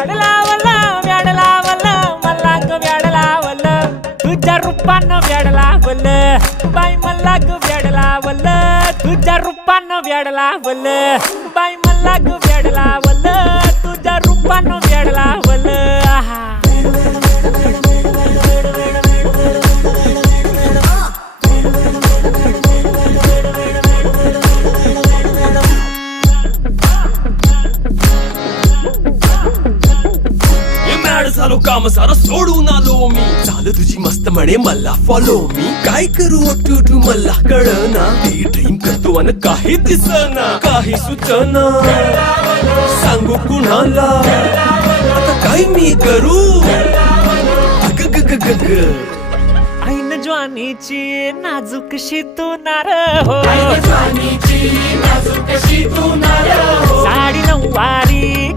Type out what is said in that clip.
व्याड लावलं व्याड लावलं मला ग व्याड लावलं तुझ्या रूपानं व्याड लावलं बाई मला ग व्याड लावलं तुझ्या रूपानं व्याड लावलं बाई मला ग व्याड लावलं तुझ्या रूपानं व्याड लावलं आहा झालो काम सारा सोडून आलो मी झालं तुझी मस्त म्हणे मला फॉलो मी काय करू टू मला कळना ते ड्रीम करतो अन काही दिसना काही सुचना सांगू कुणाला आता काय मी करू अग ग ग ग ग ऐन ज्वानीची नाजूकशी तू नार हो साडी साडी नऊवारी